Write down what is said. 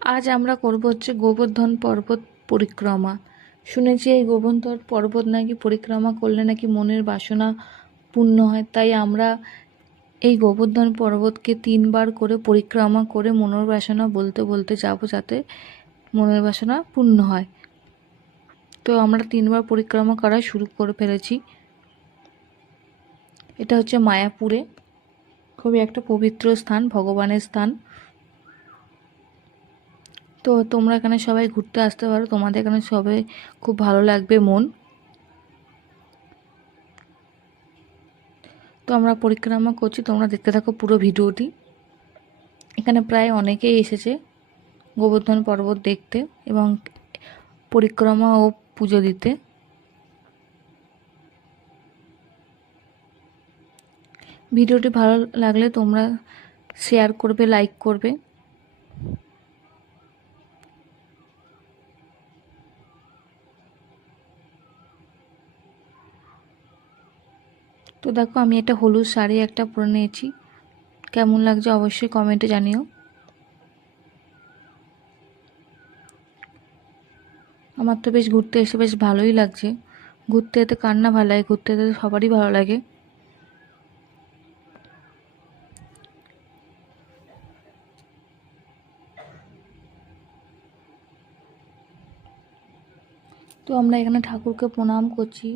আজ আমরা করব হচ্ছে গোবর্ধন পর্বত পরিক্রমা। শুনেছি এই গোবর্ধন পর্বত নাকি পরিক্রমা করলে নাকি মনের বাসনা পূর্ণ হয়, তাই আমরা এই গোবর্ধন পর্বতকে 3বার করে পরিক্রমা করে মনের বাসনা বলতে বলতে যাব, যাতে মনের বাসনা পূর্ণ হয়। তো আমরা 3বার পরিক্রমা করা শুরু করে ফেলেছি। এটা হচ্ছে মায়াপুরে, খুবই একটা পবিত্র স্থান, ভগবানের স্থান। তো তোমরা এখানে সবাই ঘুরতে আসতে পারো, তোমাদের এখানে সবাই খুব ভালো লাগবে মন। তো আমরা পরিক্রমা করছি, তোমরা দেখতে থাকো পুরো ভিডিওটি। এখানে প্রায় অনেকেই এসেছে গোবর্ধন পর্বত দেখতে এবং পরিক্রমা ও পুজো দিতে। ভিডিওটি ভালো লাগলে তোমরা শেয়ার করবে, লাইক করবে। তো দেখো, আমি একটা হলুদ শাড়ি একটা পরে নিয়েছি, কেমন লাগছে অবশ্যই কমেন্টে জানিও। আমার তো বেশ ঘুরতে এসে বেশ ভালোই লাগছে। ঘুরতে যেতে কার না ভালো লাগে, ঘুরতে যেতে সবারই ভালো লাগে। তো আমরা এখানে ঠাকুরকে প্রণাম করছি,